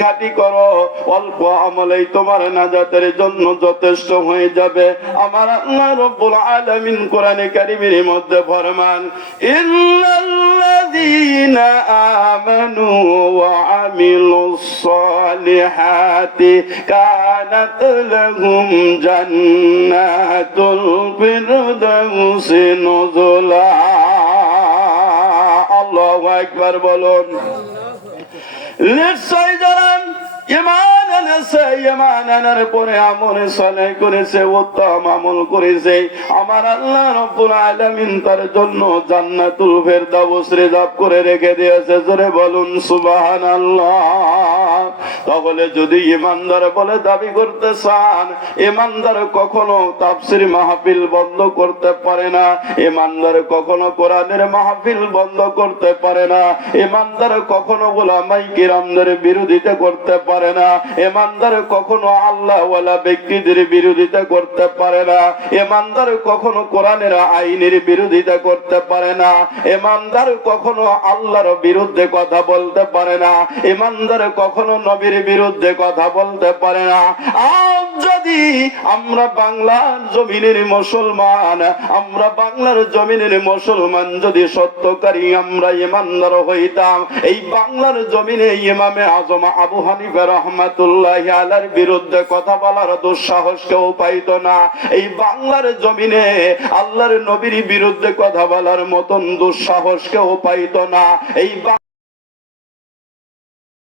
খাঁটি করো, অল্প আমলেই তোমার নাজাতের জন্য যথেষ্ট হয়ে যাবে। আমার আল্লাহ রাব্বুল আলামিন কোরআনে কারীমের মধ্যে ফরমান, ইন্নাল্লাযীনা আমানু ওয়া আমিলুস সালিহাতি কানাত লাহুম জান্নাতুল ফিরদাউসি নুজুলা। আল্লাহু আকবার বলুন। নিশ্চয় যারা ঈমান এনেছে, ঈমান আনার পরে আমল সালেহ করেছে, উত্তম আমল করেছে, আমার আল্লাহ রাব্বুল আলামিন তার জন্য জান্নাতুল ফিরদাউস রিজার্ভ করে রেখে দিয়েছে। জোরে বলুন সুবহানাল্লাহ। তাহলে যদি ঈমানদার বলে দাবি করতে চান, ঈমানদার কখনো তাফসীর মাহফিল বন্ধ করতে পারে না, ঈমানদার কখনো কোরআনের মাহফিল বন্ধ করতে পারে না, ঈমানদার কখনো উলামায়ে কিরামদের বিরোধিতা করতে পারে না, ঈমানদার কখনো আল্লাহ ওয়ালা ব্যক্তিদের বিরোধিতা করতে পারে না, ঈমানদার কখনো কোরআনের আইনের বিরোধিতা করতে পারে না, ঈমানদার কখনো আল্লাহর বিরুদ্ধে কথা বলতে পারে না, ঈমানদার কখনো নবীর বিরুদ্ধে কথা বলতে পারে না। আজ যদি আমরা বাংলার জমিনের মুসলমান, আমরা বাংলার জমিনের মুসলমান যদি সত্যকারী আমরা ঈমানদার হইতাম, এই বাংলার জমিনে ইমামে আজম আবু হানিফা রাহমাতুল্লাহি আলাইহির বিরুদ্ধে কথা বলার দুঃসাহস কেউ পাইতো না। এই বাংলার জমিনে আল্লাহর নবীর বিরুদ্ধে কথা বলার মতন দুঃসাহস কেউ পাইতো না। এই